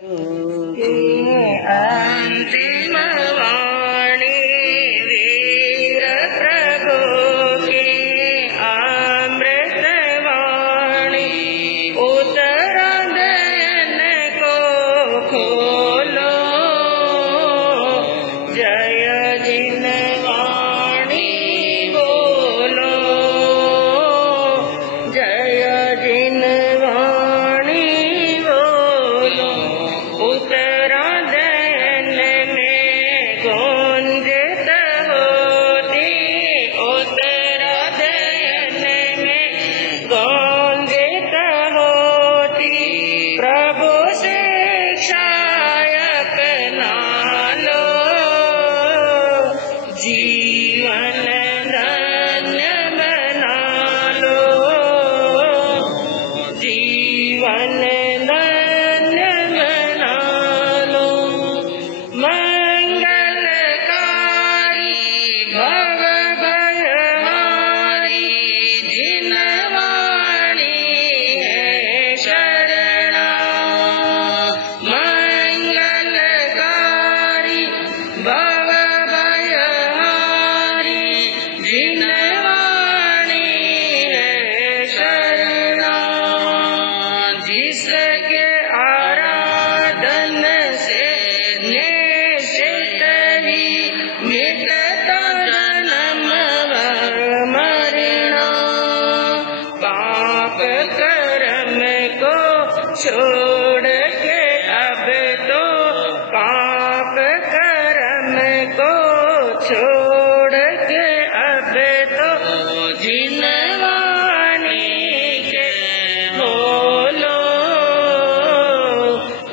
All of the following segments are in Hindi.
अंतिम वाणी वीर प्रभु की अमृत वाणी, उत्तरायण को खोलो, जय जिन वाणी बोलो, जय जिन वाणी बोलो। उत्तरायण में गुंजित होती, उत्तरायण में गुंजित होती, प्रभु शिक्षायक नालो, जीवन धन्य बना लो, जीवन धन्य बना लो। मंगलकारी भव भयहारी, जिन वाणी है शरणा, मंगलकारी भव भयहारी, जिन वाणी है शरणा, जिसके आराधन से निश्चित ही मिटता जन्म मरना, पाप कर्म को छोड़ के अब तो, पाप कर्म को छोड़ के अब तो, जिन वाणी के बोलो,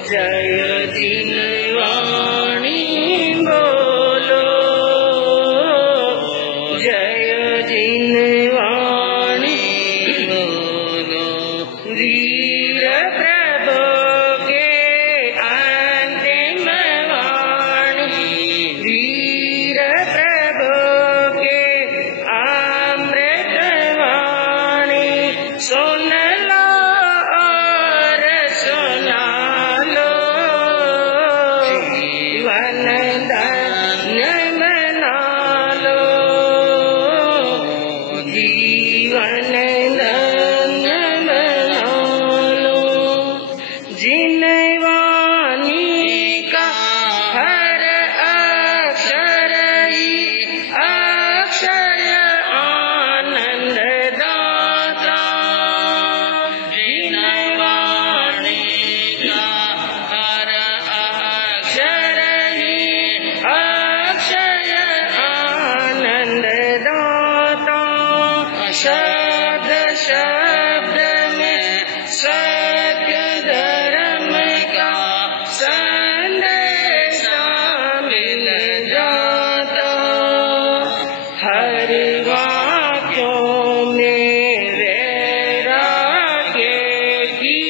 जय जिन वाणी बोलो, जय जिन वाणी बोलो। वीर प्रभु के अंतिम वाणी, वीर प्रभु के अमृत वाणी, सुन लो और सुना लो, जीवन धन्य बना लो, जीवन धन्य बना लो। जिन वाणी का हर अक्षर ही अक्षय आनंद दाता, जिन वाणी का हर अक्षर ही अक्षय आनंद दाता, शब्द शब्द में सत्य धर्म का संदेश मिल जाता, हर वाक्यों में वैराग्य की,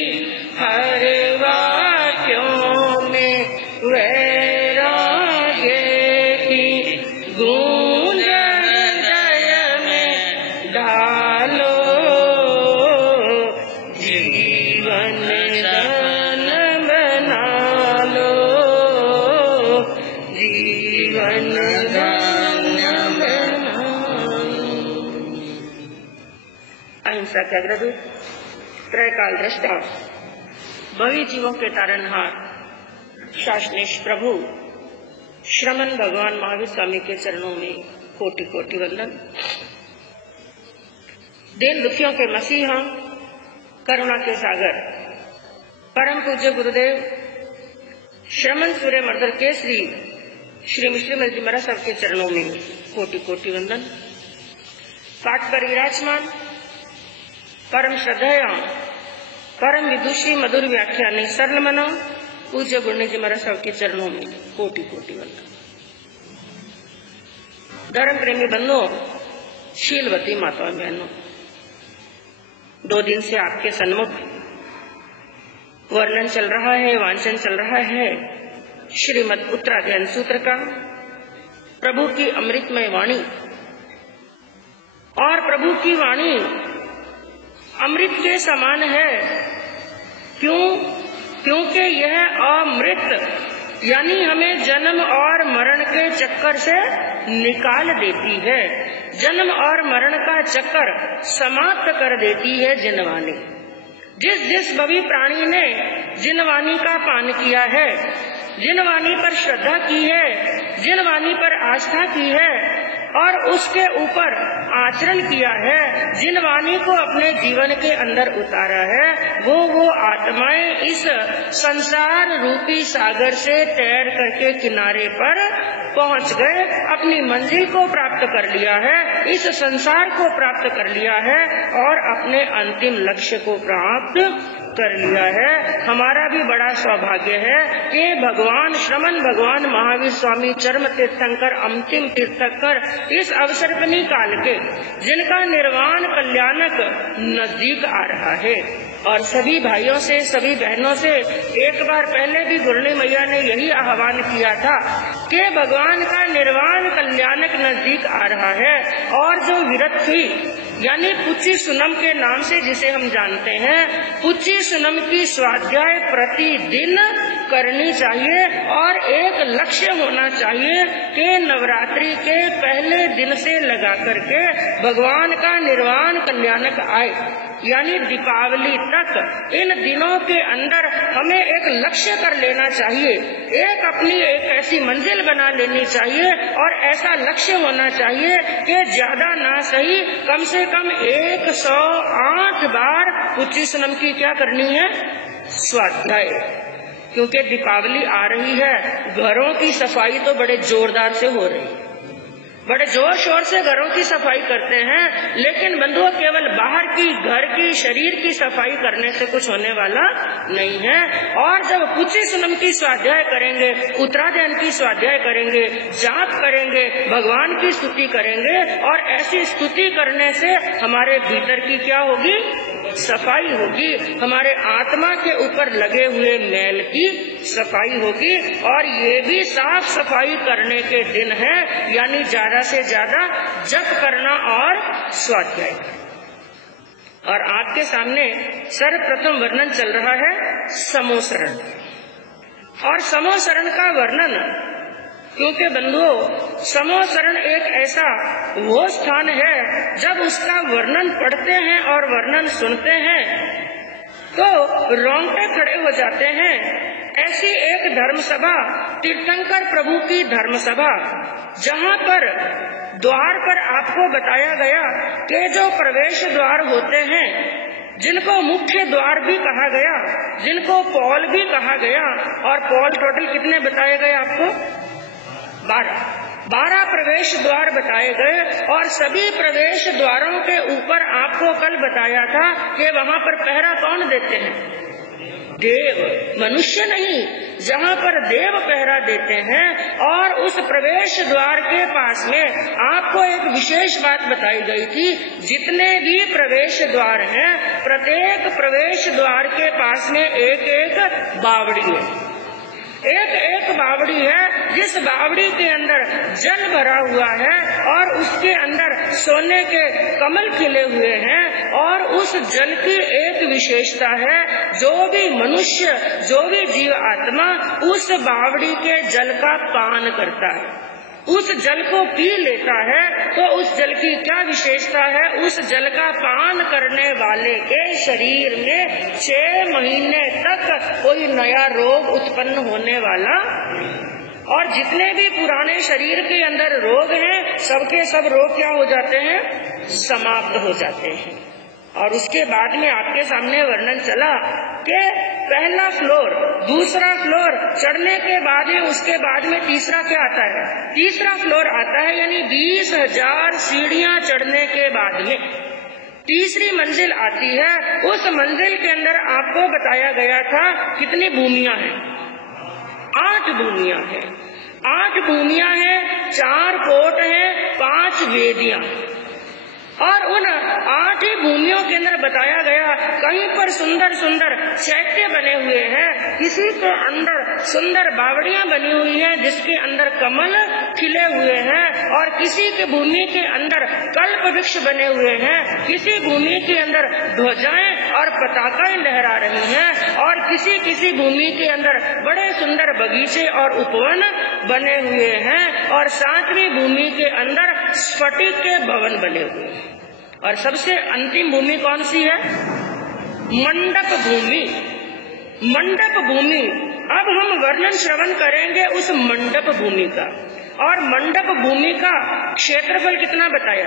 हर वाक्यों में वैराग्य की गूंज हृदय में डालो, जीवन धन्य बना लो, जीवन धन्य बना लो। अहिंसा के अग्रदूत, त्रैकाल दृष्टा, भवी जीवों के तारनहार, शासनेश प्रभु श्रमण भगवान महावीर स्वामी के चरणों में कोटि कोटि वंदन। दीन दुखियों के मसीहा, करुणा के सागर, परम पूज्य गुरुदेव श्रमण सूर्य मर्दल केसरी श्री मुस्लिम जी महाराज साहब के चरणों में कोटि कोटि वंदन। पाठ पर विराजमान परम श्रद्धेय, परम विदुषी, मधुर व्याख्यानी, सरल मनो पूज्य गुरु जी महाराज साहब के चरणों में कोटि कोटि वंदन। धर्म प्रेमी बंधुओं, शीलवती माताओं बहनों, 2 दिन से आपके सन्मुख वर्णन चल रहा है, वांचन चल रहा है श्रीमद् उत्तराध्ययन सूत्र का, प्रभु की अमृतमय वाणी। और प्रभु की वाणी अमृत के समान है। क्यों? क्योंकि यह अमृत यानी हमें जन्म और मरण के चक्कर से निकाल देती है। जन्म और मरण का चक्कर समाप्त कर देती है जिनवाणी। जिस भवी प्राणी ने जिनवाणी का पान किया है, जिनवाणी पर श्रद्धा की है, जिनवाणी पर आस्था की है और उसके ऊपर आचरण किया है, जिनवाणी को अपने जीवन के अंदर उतारा है, वो आत्माएं इस संसार रूपी सागर से तैर करके किनारे पर पहुंच गए, अपनी मंजिल को प्राप्त कर लिया है, इस संसार को प्राप्त कर लिया है और अपने अंतिम लक्ष्य को प्राप्त कर लिया है। हमारा भी बड़ा सौभाग्य है कि भगवान श्रमण भगवान महावीर स्वामी चरम तीर्थंकर अंतिम तीर्थंकर इस अवसर्पणी काल के जिनका निर्वाण कल्याणक नजदीक आ रहा है। और सभी भाइयों से, सभी बहनों से एक बार पहले भी गुरनी मैया ने यही आह्वान किया था कि भगवान का निर्वाण कल्याणक नजदीक आ रहा है और जो विरत थी यानी पुच्ची सुनम के नाम से जिसे हम जानते हैं, पुच्ची सुनम की स्वाध्याय प्रतिदिन करनी चाहिए और एक लक्ष्य होना चाहिए कि नवरात्रि के पहले दिन से लगा करके भगवान का निर्वाण कल्याणक आए, यानी दीपावली तक इन दिनों के अंदर हमें एक लक्ष्य कर लेना चाहिए, एक अपनी एक ऐसी मंजिल बना लेनी चाहिए और ऐसा लक्ष्य होना चाहिए कि ज्यादा ना सही कम से कम 108 बार पुच्ची सुनम की क्या करनी है, स्वाध्याय। क्योंकि दीपावली आ रही है, घरों की सफाई तो बड़े जोरदार से हो रही है, बड़े जोर शोर से घरों की सफाई करते हैं, लेकिन बंधुओं केवल बाहर की, घर की, शरीर की सफाई करने से कुछ होने वाला नहीं है। और जब पुच्ची सुनम की स्वाध्याय करेंगे, उत्तरायण की स्वाध्याय करेंगे, जाप करेंगे, भगवान की स्तुति करेंगे और ऐसी स्तुति करने से हमारे भीतर की क्या होगी, सफाई होगी, हमारे आत्मा के ऊपर लगे हुए मैल की सफाई होगी। और ये भी साफ सफाई करने के दिन है, यानी ज्यादा से ज्यादा जप करना और स्वाध्याय करना। और आपके सामने सर्वप्रथम वर्णन चल रहा है समोसरण, और समोसरण का वर्णन, क्योंकि बंधुओं समोसरण एक ऐसा वो स्थान है जब उसका वर्णन पढ़ते हैं और वर्णन सुनते हैं तो रोंगटे खड़े हो जाते हैं। ऐसी एक धर्मसभा, तीर्थंकर प्रभु की धर्मसभा, जहाँ पर द्वार पर आपको बताया गया कि जो प्रवेश द्वार होते हैं, जिनको मुख्य द्वार भी कहा गया, जिनको पॉल भी कहा गया, और पॉल टोटल कितने बताए गए आपको, 12 प्रवेश द्वार बताए गए। और सभी प्रवेश द्वारों के ऊपर आपको कल बताया था कि वहाँ पर पहरा कौन देते हैं, देव, मनुष्य नहीं, जहाँ पर देव पहरा देते हैं। और उस प्रवेश द्वार के पास में आपको एक विशेष बात बताई गई थी, जितने भी प्रवेश द्वार हैं प्रत्येक प्रवेश द्वार के पास में एक एक बावड़ी है, एक एक बावड़ी है, जिस बावड़ी के अंदर जल भरा हुआ है और उसके अंदर सोने के कमल खिले हुए हैं। और उस जल की एक विशेषता है, जो भी मनुष्य, जो भी जीव आत्मा उस बावड़ी के जल का पान करता है, उस जल को पी लेता है, तो उस जल की क्या विशेषता है, उस जल का पान करने वाले के शरीर में 6 महीने तक कोई नया रोग उत्पन्न होने वाला, और जितने भी पुराने शरीर के अंदर रोग हैं, सबके सब रोग क्या हो जाते हैं, समाप्त हो जाते हैं। और उसके बाद में आपके सामने वर्णन चला कि पहला फ्लोर, दूसरा फ्लोर चढ़ने के बाद में, उसके बाद में तीसरा क्या आता है, तीसरा फ्लोर आता है, यानी 20,000 सीढ़ियां चढ़ने के बाद में तीसरी मंजिल आती है। उस मंजिल के अंदर आपको बताया गया था कितनी भूमियां हैं, 8 भूमियां हैं, 8 भूमियां हैं, 4 कोट हैं, 5 वेदियां। और उन 8 ही भूमियों के अंदर बताया गया, कहीं पर सुंदर सुंदर चैत्य बने हुए हैं, किसी के अंदर सुंदर बावड़ियां बनी हुई हैं जिसके अंदर कमल खिले हुए हैं, और किसी के भूमि के अंदर कल्प वृक्ष बने हुए हैं, किसी भूमि के अंदर ध्वजाएं और पताकाएं लहरा रही हैं, और किसी किसी भूमि के अंदर बड़े सुंदर बगीचे और उपवन बने हुए हैं, और 7वीं भूमि के अंदर स्फटिक के भवन बने हुए हैं। और सबसे अंतिम भूमि कौन सी है? मंडप भूमि। मंडप भूमि। अब हम वर्णन श्रवण करेंगे उस मंडप भूमि का। और मंडप भूमि का क्षेत्रफल कितना बताया?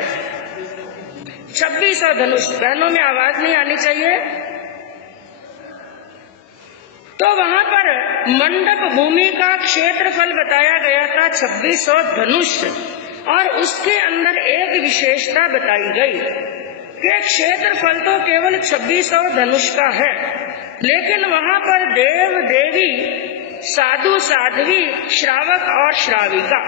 2600 धनुष। बहनों में आवाज नहीं आनी चाहिए। तो वहां पर मंडप भूमि का क्षेत्रफल बताया गया था 2600 धनुष, और उसके अंदर एक विशेषता बताई गई कि क्षेत्रफल तो केवल 2600 धनुष का है, लेकिन वहां पर देव देवी, साधु साध्वी, श्रावक और श्राविका,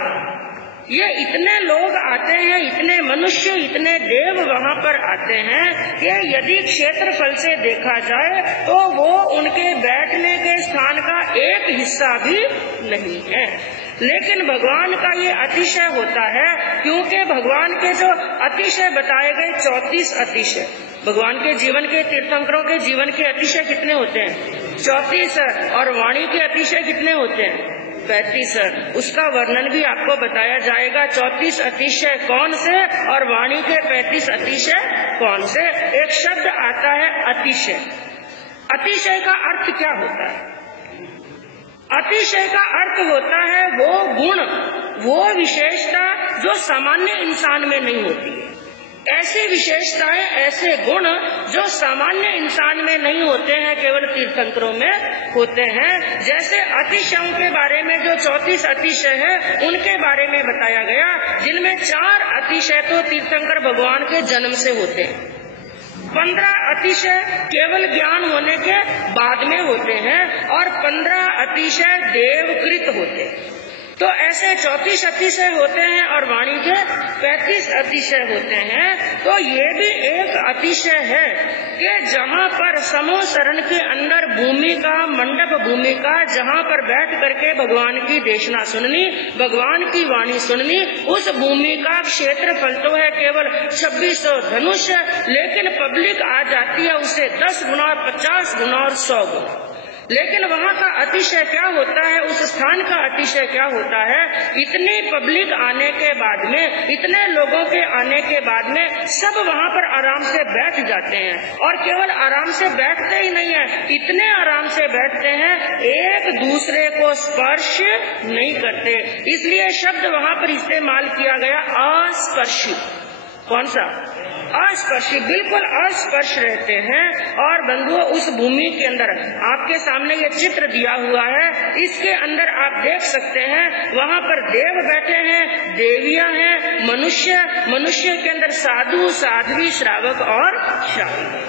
ये इतने लोग आते हैं, इतने मनुष्य, इतने देव वहां पर आते हैं कि यदि क्षेत्रफल से देखा जाए तो वो उनके बैठने के स्थान का एक हिस्सा भी नहीं है। लेकिन भगवान का ये अतिशय होता है, क्योंकि भगवान के जो अतिशय बताए गए 34 अतिशय, भगवान के जीवन के, तीर्थंकरों के जीवन के अतिशय कितने होते हैं? 34। और वाणी के अतिशय कितने होते हैं? 35। उसका वर्णन भी आपको बताया जाएगा। 34 अतिशय कौन से और वाणी के 35 अतिशय कौन से? एक शब्द आता है अतिशय। अतिशय का अर्थ क्या होता है? अतिशय का अर्थ होता है वो गुण, वो विशेषता जो सामान्य इंसान में नहीं होती है। ऐसी विशेषताएं, ऐसे गुण जो सामान्य इंसान में नहीं होते हैं, केवल तीर्थंकरों में होते हैं। जैसे अतिशयों के बारे में जो 34 अतिशय है उनके बारे में बताया गया, जिनमें 4 अतिशय तो तीर्थंकर भगवान के जन्म से होते हैं, 15 अतिशय केवल ज्ञान होने के बाद में होते हैं, और 15 अतिशय देवकृत होते हैं। तो ऐसे 34 अतिशय होते हैं और वाणी के 35 अतिशय होते हैं। तो ये भी एक अतिशय है कि जहाँ पर समूह शरण के अंदर भूमि का, मंडप भूमि का, जहाँ पर बैठ करके भगवान की देशना सुननी, भगवान की वाणी सुननी, उस भूमि का क्षेत्रफल तो है केवल 2600 धनुष, लेकिन पब्लिक आ जाती है उसे 10 गुना और 50 गुना और 100 गुना। लेकिन वहाँ का अतिशय क्या होता है, उस स्थान का अतिशय क्या होता है? इतनी पब्लिक आने के बाद में, इतने लोगों के आने के बाद में सब वहाँ पर आराम से बैठ जाते हैं, और केवल आराम से बैठते ही नहीं है, इतने आराम से बैठते हैं एक दूसरे को स्पर्श नहीं करते। इसलिए शब्द वहाँ पर इस्तेमाल किया गया अस्पर्शी। कौन सा? अस्पर्शी। बिल्कुल अस्पर्श रहते हैं। और बंधुओं, उस भूमि के अंदर आपके सामने ये चित्र दिया हुआ है, इसके अंदर आप देख सकते हैं वहाँ पर देव बैठे हैं, देवियां हैं, मनुष्य, मनुष्य के अंदर साधु, साध्वी, श्रावक और श्राविका,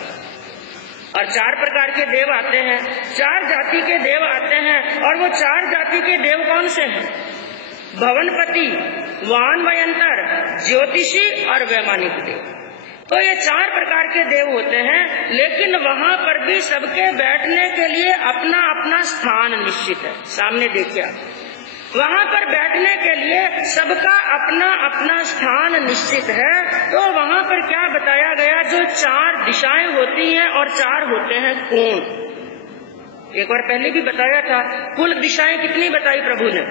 और 4 प्रकार के देव आते हैं, 4 जाति के देव आते हैं। और वो 4 जाति के देव कौन से हैं? भवनपति, वानवयंतर, ज्योतिषी और वैमानिक देव। तो ये 4 प्रकार के देव होते हैं, लेकिन वहाँ पर भी सबके बैठने के लिए अपना अपना स्थान निश्चित है। सामने देखिए, वहाँ पर बैठने के लिए सबका अपना अपना स्थान निश्चित है। तो वहाँ पर क्या बताया गया? जो 4 दिशाएं होती हैं और 4 होते हैं कोण। एक बार पहले भी बताया था, कुल दिशाएं कितनी बताई प्रभु ने?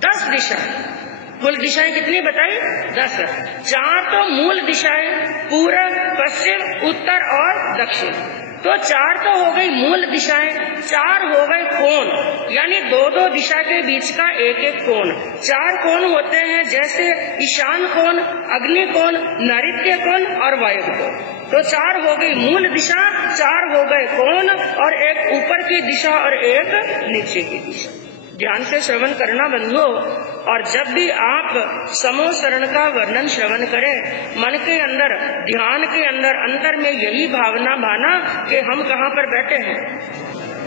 10 दिशाएं। कुल दिशाएं कितनी बताई? 10। 4 तो मूल दिशाएं, पूर्व, पश्चिम, उत्तर और दक्षिण। तो 4 तो हो गई मूल दिशाएं, 4 हो गए कोण, यानी 2-2 दिशा के बीच का एक कोण। 4 कोण होते हैं, जैसे ईशान कोण, अग्नि कोण, नैऋत्य कोण और वायव्य कोण। तो 4 हो गई मूल दिशा, 4 हो गए कोण, और एक ऊपर की दिशा और एक नीचे की दिशा। ध्यान से श्रवण करना बंधुओं, और जब भी आप समूह शरण का वर्णन श्रवण करें, मन के अंदर, ध्यान के अंदर, अंतर में यही भावना भाना कि हम कहाँ पर बैठे हैं?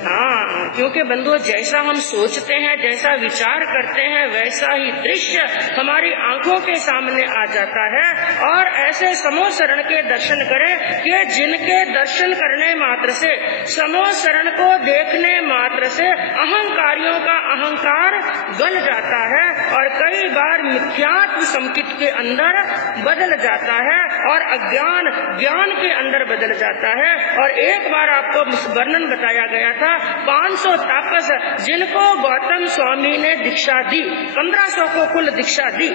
हाँ, क्योंकि बंधुओं जैसा हम सोचते हैं, जैसा विचार करते हैं, वैसा ही दृश्य हमारी आंखों के सामने आ जाता है। और ऐसे समूह शरण के दर्शन करें कि जिनके दर्शन करने मात्र से, समूह शरण को देखने मात्र से अहंकारियों का अहंकार गल जाता है और कई बार मिथ्यात्व संकित के अंदर बदल जाता है और अज्ञान ज्ञान के अंदर बदल जाता है। और एक बार आपको वर्णन बताया गया था, 500 तापस जिनको गौतम स्वामी ने दीक्षा दी, 1500 को कुल दीक्षा दी।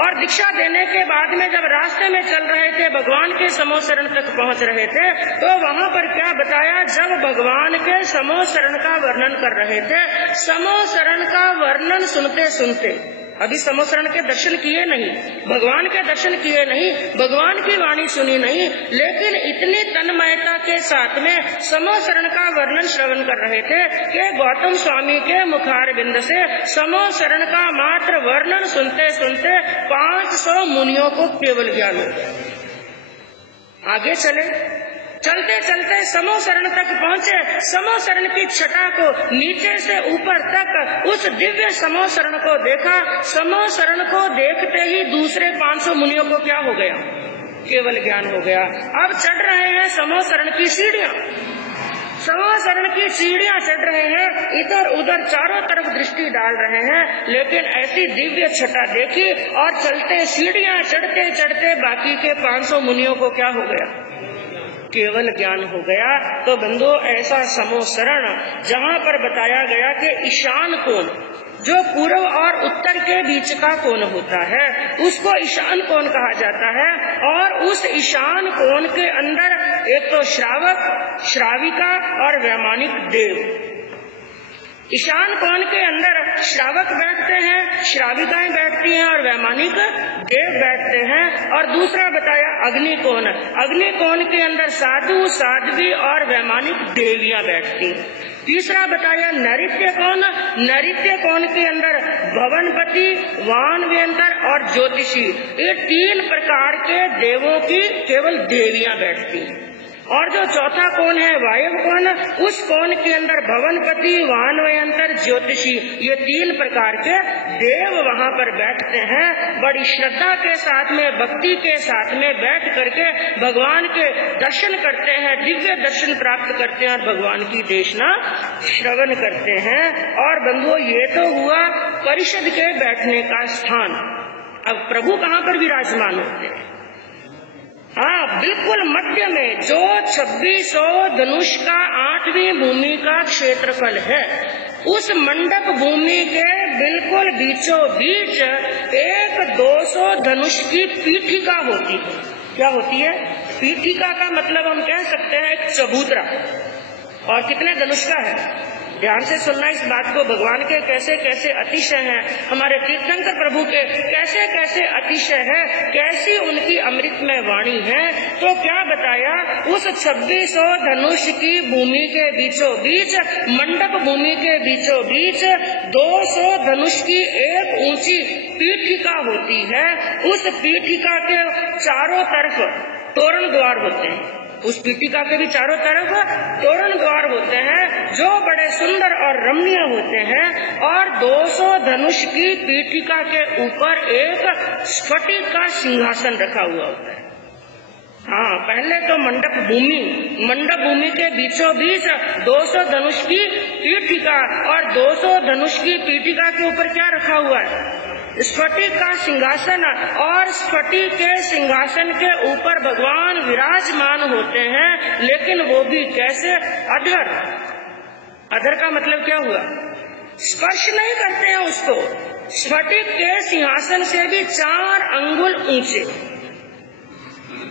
और दीक्षा देने के बाद में जब रास्ते में चल रहे थे, भगवान के समूह शरण तक पहुंच रहे थे, तो वहां पर क्या बताया, जब भगवान के समूह शरण का वर्णन कर रहे थे, समूह शरण का वर्णन सुनते सुनते, अभी समूह शरण के दर्शन किए नहीं, भगवान के दर्शन किए नहीं, भगवान की वाणी सुनी नहीं, लेकिन इतनी तन्मयता के साथ में समूह शरण का वर्णन श्रवण कर रहे थे कि गौतम स्वामी के मुखार बिंद से समूह शरण का मात्र वर्णन सुनते सुनते 500 मुनियों को केवल ज्ञान हो गया। आगे चले, चलते चलते समूह शरण तक पहुंचे। समूह शरण की छटा को नीचे से ऊपर तक उस दिव्य समूह शरण को देखा। समूह शरण को देखते ही दूसरे 500 मुनियों को क्या हो गया, केवल ज्ञान हो गया। अब चढ़ रहे हैं समूह शरण की सीढ़ियां, समूह शरण की सीढ़ियां चढ़ रहे हैं, इधर उधर चारों तरफ दृष्टि डाल रहे हैं, लेकिन ऐसी दिव्य छटा देखी और चलते सीढ़ियां चढ़ते चढ़ते बाकी के 500 मुनियों को क्या हो गया, केवल ज्ञान हो गया। तो बंधुओं ऐसा समूह शरण जहाँ पर बताया गया कि ईशान कोण, जो पूर्व और उत्तर के बीच का कोण होता है, उसको ईशान कोण कहा जाता है। और उस ईशान कोण के अंदर एक तो श्रावक, श्राविका और वैमानिक देव। ईशान कोण के अंदर श्रावक बैठते हैं, श्राविकाएं बैठती हैं और वैमानिक देव बैठते हैं। और दूसरा बताया अग्नि कोण, अग्नि कोण के अंदर साधु, साध्वी और वैमानिक देवियां बैठती। तीसरा बताया नैऋत्य कोण, नैऋत्य कोण के अंदर भवनपति, वानवेंतर और ज्योतिषी, ये 3 प्रकार के देवों की केवल देवियां बैठती। और जो चौथा कोण है वायव कोण, उस कोण के अंदर भवनपति, वानवयंतर, ज्योतिषी, ये 3 प्रकार के देव वहाँ पर बैठते हैं। बड़ी श्रद्धा के साथ में, भक्ति के साथ में बैठ करके भगवान के दर्शन करते हैं, दिव्य दर्शन प्राप्त करते हैं और भगवान की देशना श्रवण करते हैं। और बंधुओं ये तो हुआ परिषद के बैठने का स्थान। अब प्रभु कहाँ पर विराजमान होते हैं? हाँ, बिल्कुल मध्य में, जो 2600 धनुष का 8वीं भूमि का क्षेत्रफल है, उस मंडप भूमि के बिल्कुल बीचों बीच एक 200 धनुष की पीठिका होती है। क्या होती है? पीठिका का मतलब हम कह सकते हैं एक चबूतरा। और कितने धनुष का है? ध्यान से सुनना इस बात को, भगवान के कैसे कैसे अतिशय हैं, हमारे तीर्थंकर प्रभु के कैसे कैसे अतिशय है, कैसी उनकी अमृतमय वाणी है। तो क्या बताया, उस 2600 धनुष की भूमि के बीचों बीच, मंडप भूमि के बीचों बीच 200 धनुष की एक ऊंची पीठिका होती है। उस पीठिका के चारों तरफ तोरण द्वार होते हैं। उस पीठिका के भी चारों तरफ तोरण द्वार होते हैं जो बड़े सुंदर और रमणीय होते हैं। और 200 धनुष की पीठिका के ऊपर एक स्फटिक का सिंहासन रखा हुआ होता है। हाँ, पहले तो मंडप भूमि के बीचों बीच 200 धनुष की पीठिका, और 200 धनुष की पीठिका के ऊपर क्या रखा हुआ है? स्फटिक का सिंहासन। और स्फटिक के सिंहासन के ऊपर भगवान विराजमान होते हैं, लेकिन वो भी कैसे? अधर। अधर का मतलब क्या हुआ? स्पर्श नहीं करते हैं उसको। स्फटिक के सिंहासन से भी 4 अंगुल ऊंचे।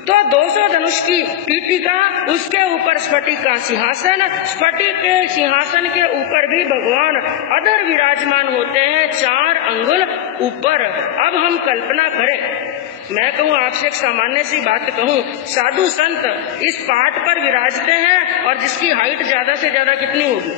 तो 200 धनुष की पीठिका, उसके ऊपर स्फटिक का सिंहासन, स्फटिक के सिंहासन के ऊपर भी भगवान अधर विराजमान होते हैं 4 अंगुल ऊपर। अब हम कल्पना करें, मैं कहूँ आपसे एक सामान्य सी बात कहूँ, साधु संत इस पाट पर विराजते हैं और जिसकी हाइट ज्यादा से ज्यादा कितनी होगी?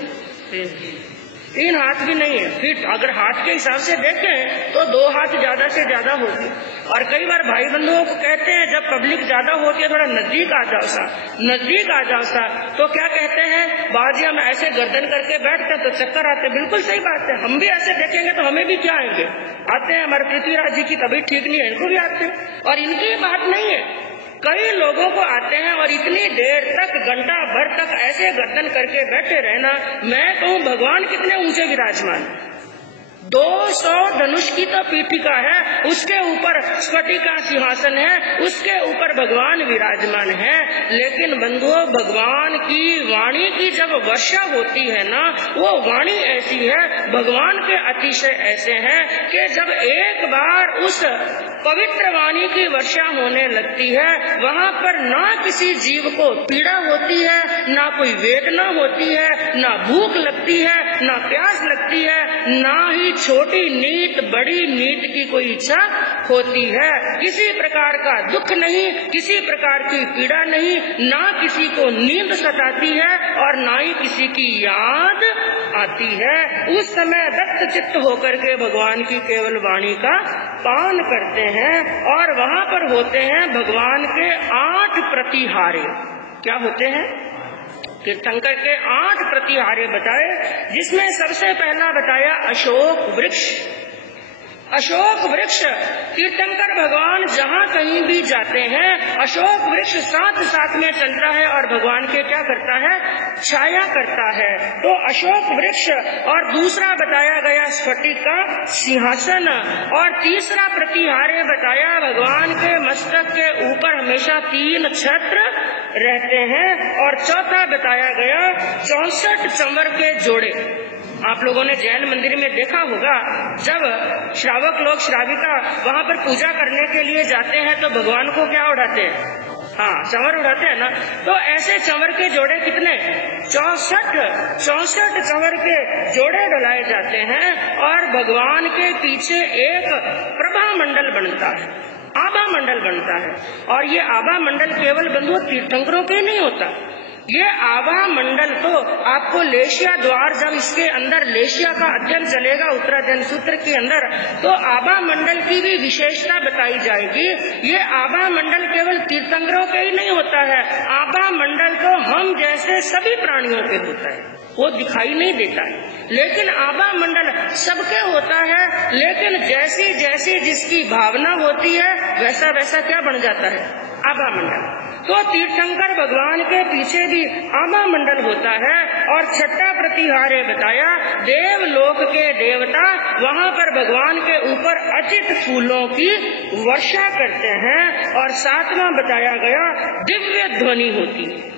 3 हाथ भी नहीं है। फिर अगर हाथ के हिसाब से देखें तो 2 हाथ ज्यादा से ज्यादा होगी। और कई बार भाई बंधुओं को कहते हैं जब पब्लिक ज्यादा होती है थोड़ा नजदीक आ जाओ सा, नजदीक आ जाओ सा, तो क्या कहते हैं बाजी हम ऐसे गर्दन करके बैठते हैं तो चक्कर आते हैं। बिल्कुल सही बात है, हम भी ऐसे देखेंगे तो हमें भी क्या आएंगे, आते हैं। हमारे पृथ्वीराज जी की तबीयत ठीक नहीं है, इनको भी आते हैं। और इनकी बात नहीं है, कई लोगों को आते हैं और इतनी देर तक घंटा भर तक ऐसे गर्दन करके बैठे रहना। मैं कहूँ भगवान कितने ऊंचे विराजमान, 200 धनुष की तो पीठिका है, उसके ऊपर स्फटिक का सिंहासन है, उसके ऊपर भगवान विराजमान है। लेकिन बंधुओं भगवान की वाणी की जब वर्षा होती है ना, वो वाणी ऐसी है, भगवान के अतिशय ऐसे हैं कि जब एक बार उस पवित्र वाणी की वर्षा होने लगती है, वहाँ पर ना किसी जीव को पीड़ा होती है, ना कोई वेदना होती है, ना भूख लगती है, ना प्यास लगती है, ना ही छोटी नीत बड़ी नीत की कोई इच्छा होती है। किसी प्रकार का दुख नहीं, किसी प्रकार की पीड़ा नहीं, ना किसी को नींद सताती है और ना ही किसी की याद आती है। उस समय दत्त चित्त होकर के भगवान की केवल वाणी का पान करते हैं और वहाँ पर होते हैं भगवान के 8 प्रतिहारे। क्या होते हैं? तीर्थंकर के 8 प्रतिहारे बताए, जिसमें सबसे पहला बताया अशोक वृक्ष। अशोक वृक्ष तीर्थंकर भगवान जहाँ कहीं भी जाते हैं अशोक वृक्ष साथ साथ में चलता है और भगवान के क्या करता है, छाया करता है। तो अशोक वृक्ष, और दूसरा बताया गया स्फटिक का सिंहासन, और तीसरा प्रतिहारे बताया भगवान के मस्तक के ऊपर हमेशा 3 छत्र रहते हैं, और चौथा बताया गया 64 चंवर के जोड़े। आप लोगों ने जैन मंदिर में देखा होगा, जब श्रावक लोग श्राविका वहाँ पर पूजा करने के लिए जाते हैं तो भगवान को क्या उड़ाते हैं? हाँ, चंवर उड़ाते हैं ना। तो ऐसे चंवर के जोड़े कितने? 64 चंवर के जोड़े डलाए जाते हैं और भगवान के पीछे एक प्रभा मंडल बनता है, आभा मंडल बनता है। और ये आभा मंडल केवल बंधुओं तीर्थंकरों के नहीं होता, ये आभा मंडल तो आपको लेशिया द्वार, जब इसके अंदर लेशिया का अध्ययन चलेगा उत्तराध्ययन सूत्र के अंदर, तो आभा मंडल की भी विशेषता बताई जाएगी। ये आभा मंडल केवल तीर्थंकरों के ही नहीं होता है, आभा मंडल तो हम जैसे सभी प्राणियों के होता है, वो दिखाई नहीं देता है, लेकिन आभा मंडल सबके होता है। लेकिन जैसी जैसी जिसकी भावना होती है वैसा वैसा क्या बन जाता है, आभा मंडल। तो तीर्थंकर भगवान के पीछे भी आभा मंडल होता है। और छठा प्रतिहारे बताया देवलोक के देवता वहाँ पर भगवान के ऊपर अचित फूलों की वर्षा करते हैं। और सातवां बताया गया दिव्य ध्वनि होती है,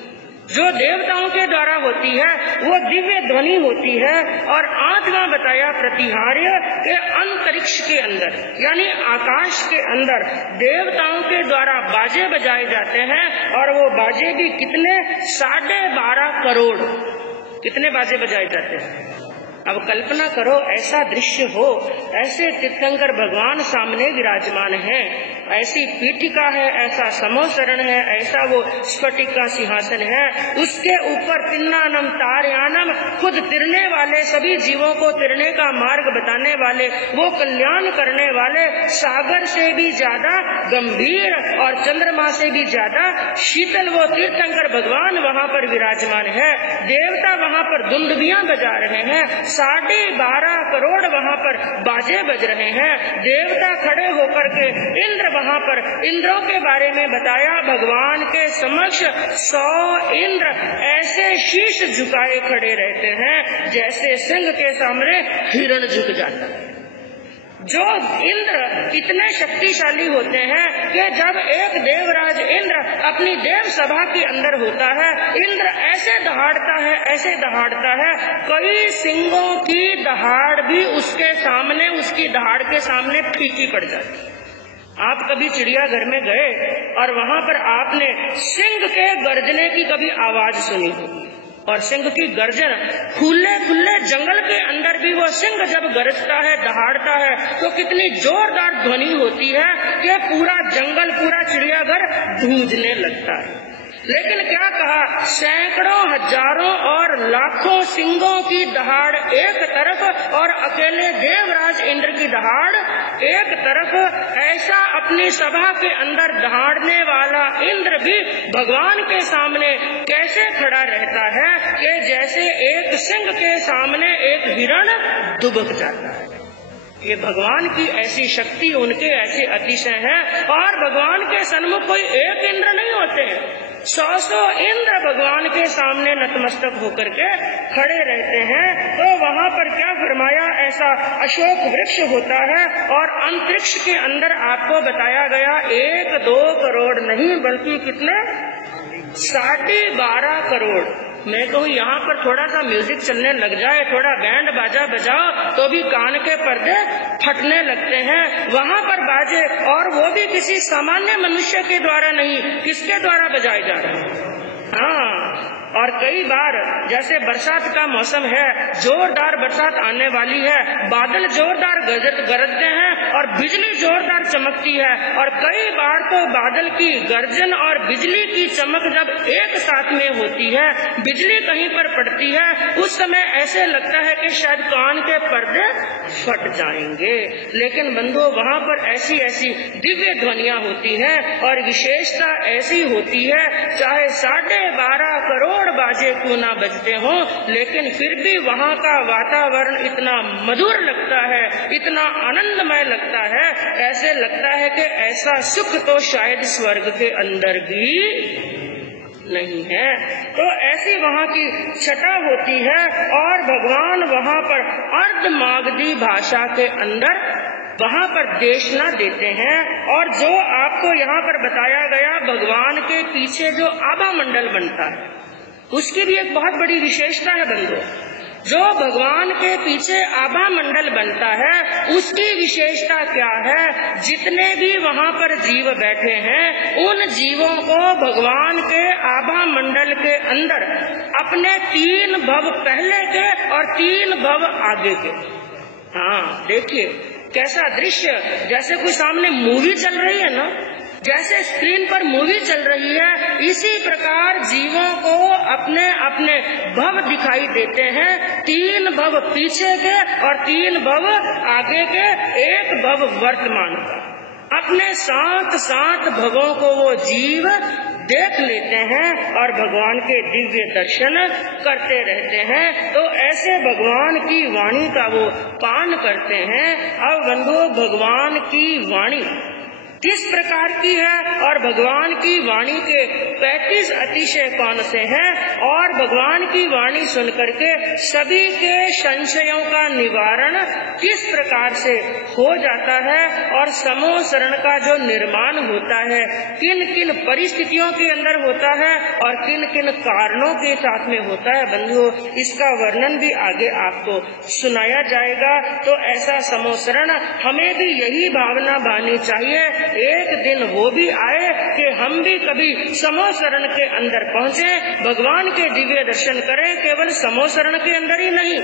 जो देवताओं के द्वारा होती है वो दिव्य ध्वनि होती है। और 8वां बताया प्रतिहार्य के अंतरिक्ष के अंदर यानी आकाश के अंदर देवताओं के द्वारा बाजे बजाए जाते हैं, और वो बाजे भी कितने, 12.5 करोड़, कितने बाजे बजाए जाते हैं। अब कल्पना करो ऐसा दृश्य हो, ऐसे तीर्थंकर भगवान सामने विराजमान है, ऐसी पीठिका है, ऐसा समोसरण है, ऐसा वो स्फटिक का सिंहासन है, उसके ऊपर तिन्नानम तारयानम, खुद तिरने वाले, सभी जीवों को तिरने का मार्ग बताने वाले, वो कल्याण करने वाले, सागर से भी ज्यादा गंभीर और चंद्रमा से भी ज्यादा शीतल वो तीर्थंकर भगवान वहाँ पर विराजमान है। देवता वहाँ पर दुंदुभियां बजा रहे हैं, 12.5 करोड़ वहाँ पर बाजे बज रहे हैं। देवता खड़े होकर के इंद्र वहाँ पर इंद्रों के बारे में बताया, भगवान के समक्ष 100 इंद्र ऐसे शीश झुकाए खड़े रहते हैं जैसे सिंह के सामने हिरण झुक जाता है। जो इंद्र इतने शक्तिशाली होते हैं कि जब एक देवराज इंद्र अपनी देव सभा के अंदर होता है, इंद्र ऐसे दहाड़ता है, ऐसे दहाड़ता है, कई सिंहों की दहाड़ भी उसके सामने, उसकी दहाड़ के सामने फीकी पड़ जाती है। आप कभी चिड़ियाघर में गए और वहाँ पर आपने सिंह के गर्जने की कभी आवाज सुनी होगी, और सिंह की गर्जन खुले खुले जंगल के अंदर भी वो सिंह जब गरजता है, दहाड़ता है, तो कितनी जोरदार ध्वनि होती है कि पूरा जंगल, पूरा चिड़ियाघर गूंजने लगता है। लेकिन क्या कहा, सैकड़ों हजारों और लाखों सिंहों की दहाड़ एक तरफ और अकेले देवराज इंद्र की दहाड़ एक तरफ, ऐसा अपनी सभा के अंदर दहाड़ने वाला इंद्र भी भगवान के सामने कैसे खड़ा रहता है कि जैसे एक सिंह के सामने एक हिरण दुबक जाता है। ये भगवान की ऐसी शक्ति, उनके ऐसे अतिशय हैं। और भगवान के सन्मुख कोई एक इंद्र नहीं होते हैं, 100 इंद्र भगवान के सामने नतमस्तक होकर के खड़े रहते हैं। तो वहाँ पर क्या फरमाया, ऐसा अशोक वृक्ष होता है और अंतरिक्ष के अंदर आपको बताया गया 1-2 करोड़ नहीं बल्कि कितने 12.5 करोड़। मैं कहूँ यहाँ पर थोड़ा सा म्यूजिक चलने लग जाए, थोड़ा बैंड बाजा बजाओ तो भी कान के पर्दे फटने लगते हैं। वहाँ पर बाजे, और वो भी किसी सामान्य मनुष्य के द्वारा नहीं, किसके द्वारा बजाए जा रहे हैं। हाँ, और कई बार जैसे बरसात का मौसम है, जोरदार बरसात आने वाली है, बादल जोरदार गरजते हैं और बिजली जोरदार चमकती है। और कई बार तो बादल की गर्जन और बिजली की चमक जब एक साथ में होती है, बिजली कहीं पर पड़ती है, उस समय ऐसे लगता है कि शायद कान के पर्दे फट जाएंगे। लेकिन बंधुओं, वहाँ पर ऐसी ऐसी दिव्य ध्वनियां होती हैं और विशेषता ऐसी होती है, चाहे 12.5 करोड़ बाजे क्यों ना बजते हों, लेकिन फिर भी वहाँ का वातावरण इतना मधुर लगता है, इतना आनंदमय लगता है, ऐसे लगता है कि ऐसा सुख तो शायद स्वर्ग के अंदर भी नहीं है। तो ऐसी वहाँ की छटा होती है। और भगवान वहाँ पर अर्धमागधी भाषा के अंदर वहाँ पर देशना देते हैं। और जो आपको यहाँ पर बताया गया, भगवान के पीछे जो आभा मंडल बनता है, उसकी भी एक बहुत बड़ी विशेषता है बंधुओं। जो भगवान के पीछे आभा मंडल बनता है, उसकी विशेषता क्या है, जितने भी वहाँ पर जीव बैठे हैं, उन जीवों को भगवान के आभा मंडल के अंदर अपने 3 भव पहले के और 3 भव आगे के। हाँ, देखिए कैसा दृश्य, जैसे कोई सामने मूवी चल रही है ना, जैसे स्क्रीन पर मूवी चल रही है, इसी प्रकार जीवों को अपने अपने भव दिखाई देते हैं। 3 भव पीछे के और 3 भव आगे के, 1 भव वर्तमान का। अपने साथ भवों को वो जीव देख लेते हैं और भगवान के दिव्य दर्शन करते रहते हैं। तो ऐसे भगवान की वाणी का वो पान करते हैं। अब बंधुओं, भगवान की वाणी किस प्रकार की है और भगवान की वाणी के 35 अतिशय कौन से हैं, और भगवान की वाणी सुन करके सभी के संशयों का निवारण किस प्रकार से हो जाता है, और समूह शरण का जो निर्माण होता है किन किन परिस्थितियों के अंदर होता है और किन किन कारणों के साथ में होता है, बंधुओं इसका वर्णन भी आगे आपको सुनाया जाएगा। तो ऐसा समूह शरण हमें भी यही भावना भानी चाहिए, एक दिन वो भी आए कि हम भी कभी समूह शरण के अंदर पहुँचे, भगवान के दिव्य दर्शन करें, केवल समूह शरण के अंदर ही नहीं,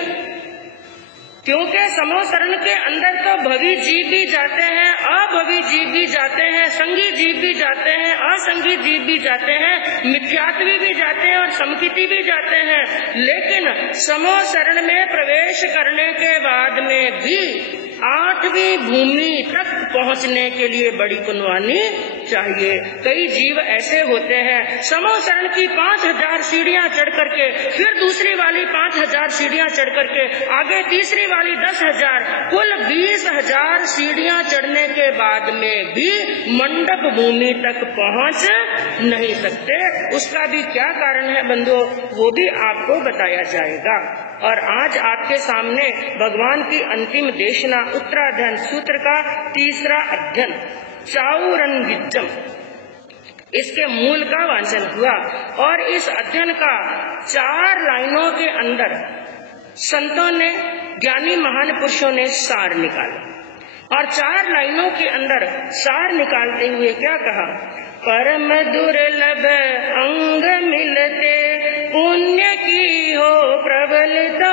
क्योंकि समूह शरण के अंदर तो भवी जीव भी जाते हैं, अभवी जीव भी जाते हैं, संगी जीव भी जाते हैं, असंगी जीव भी जाते हैं, मिथ्यात्वी भी जाते हैं और समकिति भी जाते हैं। लेकिन समूह शरण में प्रवेश करने के बाद में भी 8वीं भूमि तक पहुंचने के लिए बड़ी पुण्यवानी चाहिए। कई जीव ऐसे होते हैं, समूह शरण की 5000 सीढ़ियां चढ़ करके, फिर दूसरी वाली 5000 सीढ़ियां चढ़ करके, आगे तीसरी वाली 10,000, कुल 20,000 सीढ़ियां चढ़ने के बाद में भी मंडप भूमि तक पहुंच नहीं सकते। उसका भी क्या कारण है बंधुओं, वो भी आपको बताया जाएगा। और आज आपके सामने भगवान की अंतिम देशना उत्तराध्ययन सूत्र का 3रा अध्ययन चाउरंगिज्जम, इसके मूल का वांचन हुआ। और इस अध्ययन का 4 लाइनों के अंदर संतों ने, ज्ञानी महान पुरुषों ने सार निकाला। और 4 लाइनों के अंदर सार निकालते हुए क्या कहा, परम दुर्लभ अंग मिलते पुण्य की हो प्रबलता,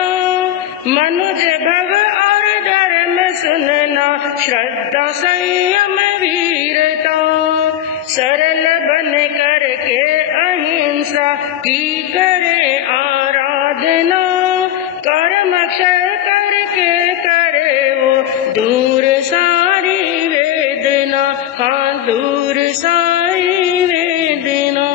मनुज भव और धर्म सुनना, श्रद्धा संयम वीरता, सरल बन करके अहिंसा दूसरा की करे आराधना, कर्म अक्षय करके करे वो दूर सारी वेदना, हाँ दूर सारी वेदना।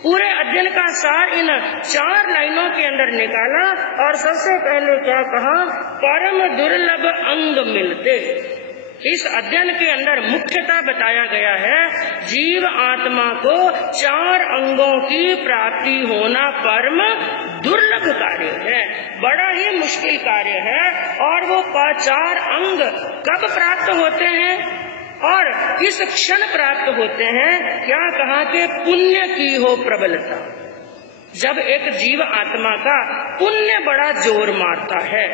पूरे अध्ययन का सार इन 4 लाइनों के अंदर निकाला और सबसे पहले क्या कहा, परम दुर्लभ अंग मिलते। इस अध्ययन के अंदर मुख्यतः बताया गया है जीव आत्मा को 4 अंगों की प्राप्ति होना परम दुर्लभ कार्य है, बड़ा ही मुश्किल कार्य है। और वो 4 अंग कब प्राप्त होते हैं और किस क्षण प्राप्त होते हैं? क्या कहा कि पुण्य की हो प्रबलता, जब एक जीव आत्मा का पुण्य बड़ा जोर मारता है,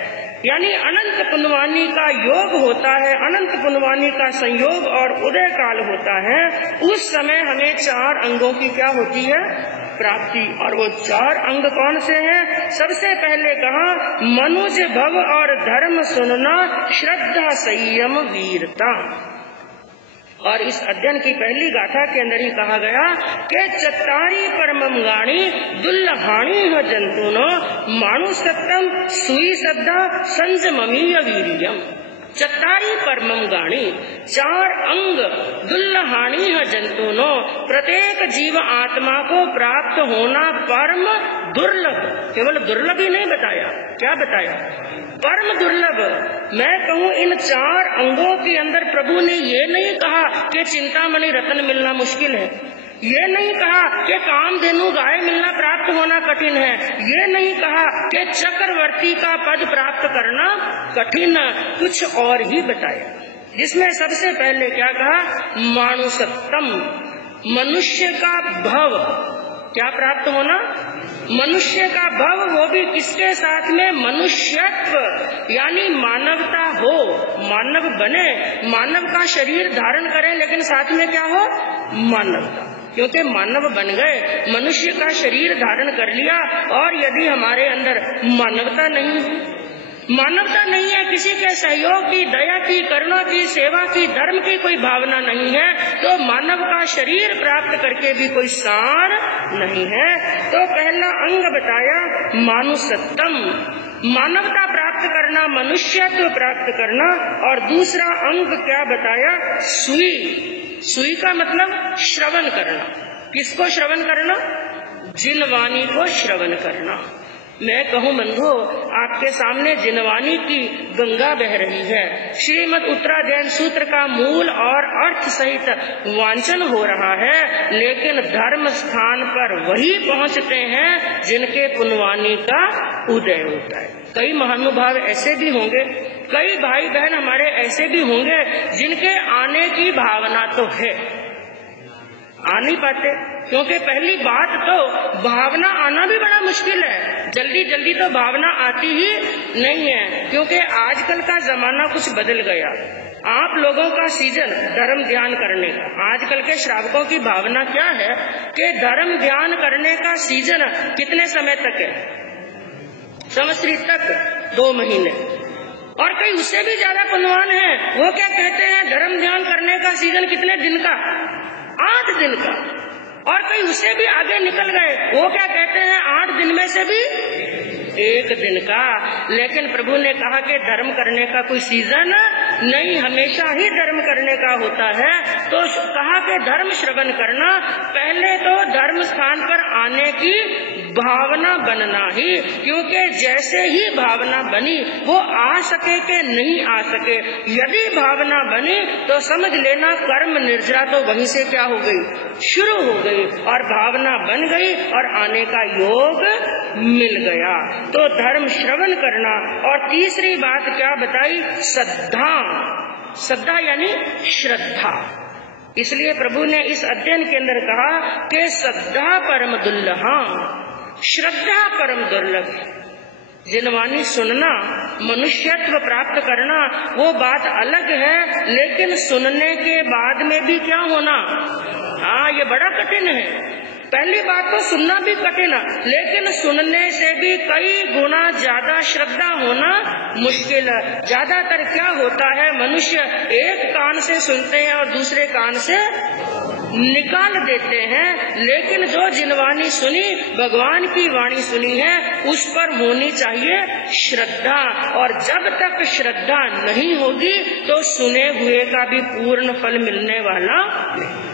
यानी अनंत पुण्यवानी का योग होता है, अनंत पुण्यवानी का संयोग और उदय काल होता है, उस समय हमें 4 अंगों की क्या होती है? प्राप्ति। और वो 4 अंग कौन से हैं? सबसे पहले कहा मनुष्य भव और धर्म सुनना, श्रद्धा संयम वीरता। और इस अध्ययन की पहली गाथा के अंदर ही कहा गया कि चत्तारी परमम गाणी दुल्लहाणी ह जंतुनो, मानुषत्तम सुई श्रद्धा संजममीय वीर्यम। चत्तारी परमम गाणी, 4 अंग दुल्लहाणी है जंतुनो, प्रत्येक जीव आत्मा को प्राप्त होना परम दुर्लभ। केवल दुर्लभ ही नहीं बताया, क्या बताया? परम दुर्लभ। मैं कहूँ इन 4 अंगों के अंदर प्रभु ने ये नहीं कहा कि चिंतामणि रत्न मिलना मुश्किल है, ये नहीं कहा कि कामधेनु गाय मिलना प्राप्त होना कठिन है, ये नहीं कहा कि चक्रवर्ती का पद प्राप्त करना कठिन, कुछ और ही बताया। जिसमें सबसे पहले क्या कहा? मानुषत्तम, मनुष्य का भव। क्या प्राप्त होना? मनुष्य का भव, वो भी किसके साथ में? मनुष्यत्व, यानी मानवता हो, मानव बने, मानव का शरीर धारण करें, लेकिन साथ में क्या हो? मानवता। क्योंकि मानव बन गए, मनुष्य का शरीर धारण कर लिया, और यदि हमारे अंदर मानवता नहीं है, मानवता नहीं है, किसी के सहयोग की, दया की, करुणा की, सेवा की, धर्म की कोई भावना नहीं है, तो मानव का शरीर प्राप्त करके भी कोई सार नहीं है। तो पहला अंग बताया मानुषत्तम, मानवता प्राप्त करना, मनुष्यत्व प्राप्त करना। और दूसरा अंग क्या बताया? सुई। सुई का मतलब श्रवण करना। किसको श्रवण करना? जिनवाणी को श्रवण करना। मैं कहूँ बंधु, आपके सामने जिनवाणी की गंगा बह रही है, श्रीमद उत्तराध्ययन सूत्र का मूल और अर्थ सहित वांचन हो रहा है, लेकिन धर्म स्थान पर वही पहुँचते हैं जिनके पुण्यवाणी का उदय होता है। कई महानुभाव ऐसे भी होंगे, कई भाई बहन हमारे ऐसे भी होंगे जिनके आने की भावना तो है, आ नहीं पाते, क्योंकि पहली बात तो भावना आना भी बड़ा मुश्किल है। जल्दी जल्दी तो भावना आती ही नहीं है, क्योंकि आजकल का जमाना कुछ बदल गया। आप लोगों का सीजन धर्म ध्यान करने का, आजकल के श्रावकों की भावना क्या है कि धर्म ध्यान करने का सीजन कितने समय तक है? संवत्सरी तक, 2 महीने। और कई उससे भी ज्यादा पुण्यवान है, वो क्या कहते हैं? धर्म ध्यान करने का सीजन कितने दिन का? 8 दिन का। और कई उससे भी आगे निकल गए, वो क्या कहते हैं? 8 दिन में से भी 1 दिन का। लेकिन प्रभु ने कहा कि धर्म करने का कोई सीजन नहीं, हमेशा ही धर्म करने का होता है। तो कहा कि धर्म श्रवण करना, पहले तो धर्म स्थान पर आने की भावना बनना ही, क्योंकि जैसे ही भावना बनी वो आ सके कि नहीं आ सके, यदि भावना बनी तो समझ लेना कर्म निर्जरा तो वहीं से क्या हो गई? शुरू हो गई, और भावना बन गई और आने का योग मिल गया। तो धर्म श्रवण करना। और तीसरी बात क्या बताई? श्रद्धा। श्रद्धा यानी श्रद्धा। इसलिए प्रभु ने इस अध्ययन के अंदर कहा कि श्रद्धा परम दुर्लभा, श्रद्धा परम दुर्लभ। जिनवाणी सुनना, मनुष्यत्व प्राप्त करना, वो बात अलग है, लेकिन सुनने के बाद में भी क्या होना? हाँ, ये बड़ा कठिन है। पहली बात तो सुनना भी कठिन, लेकिन सुनने से भी कई गुना ज्यादा श्रद्धा होना मुश्किल। ज्यादातर क्या होता है, मनुष्य एक कान से सुनते हैं और दूसरे कान से निकाल देते हैं, लेकिन जो जिनवाणी सुनी, भगवान की वाणी सुनी है, उस पर होनी चाहिए श्रद्धा। और जब तक श्रद्धा नहीं होगी तो सुने हुए का भी पूर्ण फल मिलने वाला नहीं।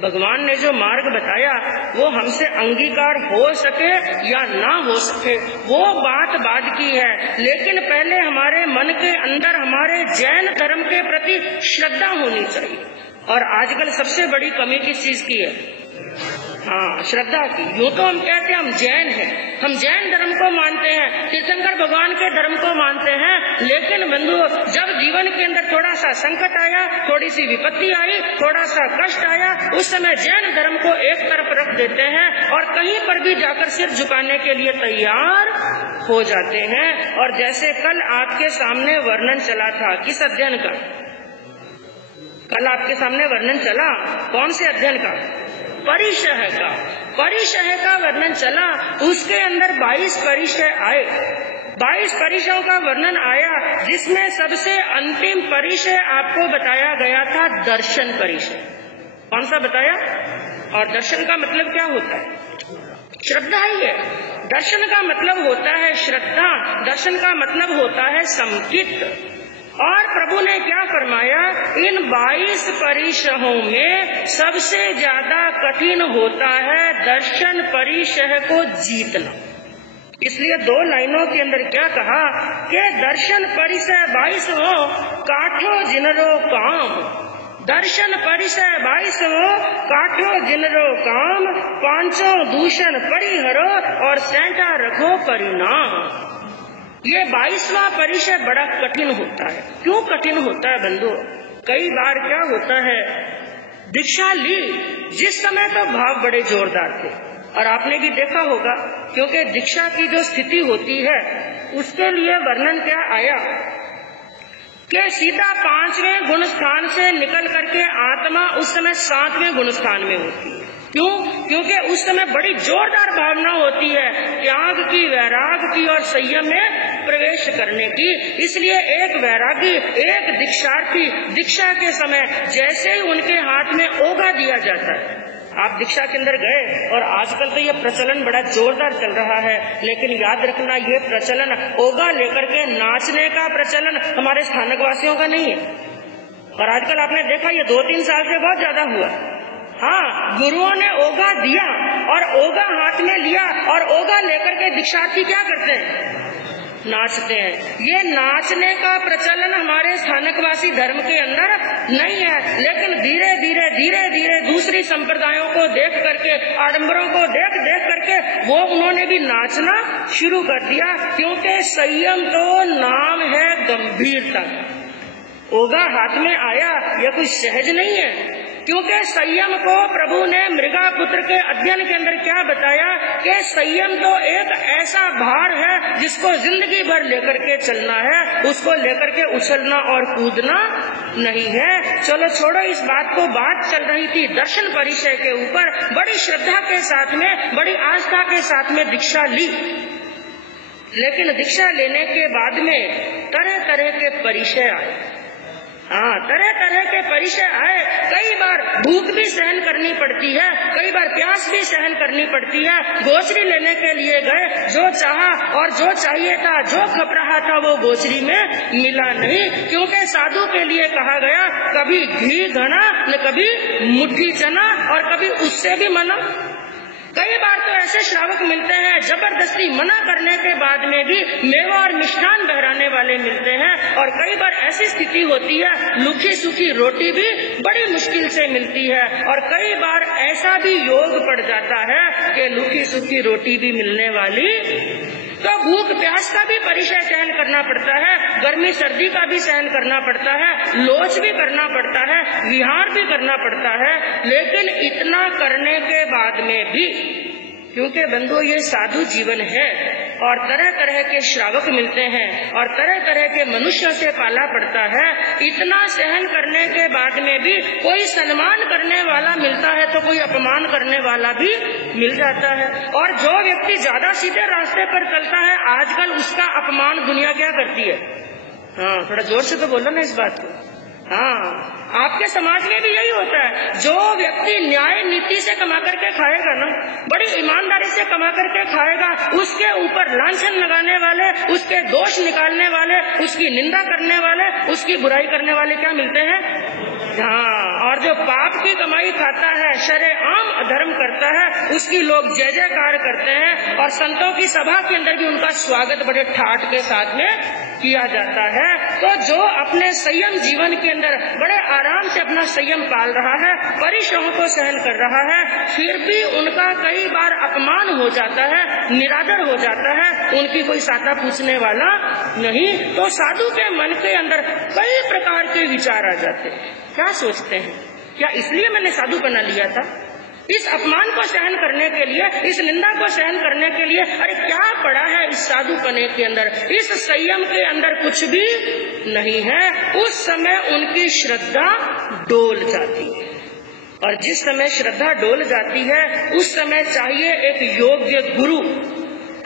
भगवान ने जो मार्ग बताया वो हमसे अंगीकार हो सके या ना हो सके वो बात बाद की है, लेकिन पहले हमारे मन के अंदर हमारे जैन धर्म के प्रति श्रद्धा होनी चाहिए। और आजकल सबसे बड़ी कमी किस चीज की है? हाँ, श्रद्धा की। यूं तो हम कहते हैं हम जैन हैं, हम जैन धर्म को मानते हैं, तीर्थंकर भगवान के धर्म को मानते हैं, लेकिन बंधुओं जब जीवन के अंदर थोड़ा सा संकट आया, थोड़ी सी विपत्ति आई, थोड़ा सा कष्ट आया, उस समय जैन धर्म को एक तरफ रख देते हैं और कहीं पर भी जाकर सिर झुकाने के लिए तैयार हो जाते हैं। और जैसे कल आपके सामने वर्णन चला था, किस अध्ययन का? कल आपके सामने वर्णन चला कौन से अध्ययन का? परिशह का। परिशह का वर्णन चला, उसके अंदर 22 परिशह आए। 22 परिशहों का वर्णन आया, जिसमें सबसे अंतिम परिशह आपको बताया गया था दर्शन परिशह। कौन सा बताया? और दर्शन का मतलब क्या होता है? श्रद्धा ही है। दर्शन का मतलब होता है श्रद्धा, दर्शन का मतलब होता है संकित। और प्रभु ने क्या फरमाया, इन 22 परिशहों में सबसे ज्यादा कठिन होता है दर्शन परिशह को जीतना। इसलिए 2 लाइनों के अंदर क्या कहा कि दर्शन परिशह 22 हो, काठो जिनरो काम। दर्शन परिशह 22 हो, काठो जिनरो काम, 5 दूषण परिहरो और सेंटा रखो परिणाम। ये 22वां परिशह बड़ा कठिन होता है। क्यों कठिन होता है बंधु? कई बार क्या होता है, दीक्षा ली जिस समय तो भाव बड़े जोरदार थे, और आपने भी देखा होगा, क्योंकि दीक्षा की जो स्थिति होती है उसके लिए वर्णन क्या आया कि सीधा 5वें गुण स्थान से निकल करके आत्मा उस समय 7वें गुण स्थान में होती है। क्यों? क्योंकि उस समय बड़ी जोरदार भावना होती है त्याग की, वैराग की और संयम में प्रवेश करने की। इसलिए एक वैरागी, एक दीक्षार्थी दीक्षा के समय जैसे ही उनके हाथ में ओघा दिया जाता है, आप दीक्षा के अंदर गए, और आजकल तो ये प्रचलन बड़ा जोरदार चल रहा है, लेकिन याद रखना ये प्रचलन ओघा लेकर के नाचने का प्रचलन हमारे स्थानक वासियों का नहीं है। और आजकल आपने देखा ये 2-3 साल से बहुत ज्यादा हुआ। हाँ, गुरुओं ने ओघा दिया और ओघा हाथ में लिया, और ओघा लेकर के दीक्षार्थी क्या करते हैं? नाचते हैं। ये नाचने का प्रचलन हमारे स्थानकवासी धर्म के अंदर नहीं है, लेकिन धीरे धीरे धीरे धीरे दूसरी संप्रदायों को देख करके, आडंबरों को देख करके वो उन्होंने भी नाचना शुरू कर दिया। क्योंकि संयम तो नाम है गंभीरता। ओघा हाथ में आया, यह कुछ सहज नहीं है, क्योंकि संयम को प्रभु ने मृगापुत्र के अध्ययन के अंदर क्या बताया कि संयम तो एक ऐसा भार है जिसको जिंदगी भर लेकर के चलना है, उसको लेकर के उछलना और कूदना नहीं है। चलो छोड़ो इस बात को। बात चल रही थी दर्शन परिचय के ऊपर। बड़ी श्रद्धा के साथ में, बड़ी आस्था के साथ में दीक्षा ली, लेकिन दीक्षा लेने के बाद में तरह तरह के परिचय आए। हाँ, तरह तरह के परिचय आए। कई बार भूख भी सहन करनी पड़ती है, कई बार प्यास भी सहन करनी पड़ती है। गोचरी लेने के लिए गए, जो चाहा और जो चाहिए था, जो खप रहा था, वो गोचरी में मिला नहीं। क्योंकि साधु के लिए कहा गया कभी घी घना न कभी मुट्ठी चना, और कभी उससे भी मना। कई बार तो ऐसे श्रावक मिलते हैं जबरदस्ती मना करने के बाद में भी मेवा और मिष्ठान बहराने वाले मिलते हैं। और कई बार ऐसी स्थिति होती है लुखी सूखी रोटी भी बड़ी मुश्किल से मिलती है। और कई बार ऐसा भी योग पड़ जाता है कि लुखी सूखी रोटी भी मिलने वाली। तो भूख प्यास का भी परिचय सहन करना पड़ता है, गर्मी सर्दी का भी सहन करना पड़ता है, लोच भी करना पड़ता है, विहार भी करना पड़ता है। लेकिन इतना करने के बाद में भी, क्योंकि बंधु ये साधु जीवन है, और तरह तरह के श्रावक मिलते हैं और तरह तरह के मनुष्यों से पाला पड़ता है। इतना सहन करने के बाद में भी कोई सम्मान करने वाला मिलता है तो कोई अपमान करने वाला भी मिल जाता है। और जो व्यक्ति ज्यादा सीधे रास्ते पर चलता है आजकल उसका अपमान दुनिया क्या करती है? हाँ, थोड़ा जोर से तो बोलो ना इस बात को। हाँ, आपके समाज में भी यही होता है। जो व्यक्ति न्याय नीति से कमा करके खाएगा ना, बड़ी ईमानदारी से कमा करके खाएगा, उसके ऊपर लांछन लगाने वाले, उसके दोष निकालने वाले, उसकी निंदा करने वाले, उसकी बुराई करने वाले क्या मिलते हैं? हाँ, और जो पाप की कमाई खाता है, शरेआम अधर्म करता है, उसकी लोग जय जयकार करते हैं और संतों की सभा के अंदर भी उनका स्वागत बड़े ठाठ के साथ में किया जाता है। तो जो अपने संयम जीवन के अंदर बड़े आराम से अपना संयम पाल रहा है, परिश्रमों को सहन कर रहा है, फिर भी उनका कई बार अपमान हो जाता है, निरादर हो जाता है, उनकी कोई साता पूछने वाला नहीं, तो साधु के मन के अंदर कई प्रकार के विचार आ जाते हैं। क्या सोचते हैं? क्या इसलिए मैंने साधु बना लिया था? इस अपमान को सहन करने के लिए, इस निंदा को सहन करने के लिए, अरे क्या पड़ा है इस साधु पने के अंदर? इस संयम के अंदर कुछ भी नहीं है। उस समय उनकी श्रद्धा डोल जाती है और जिस समय श्रद्धा डोल जाती है उस समय चाहिए एक योग्य गुरु,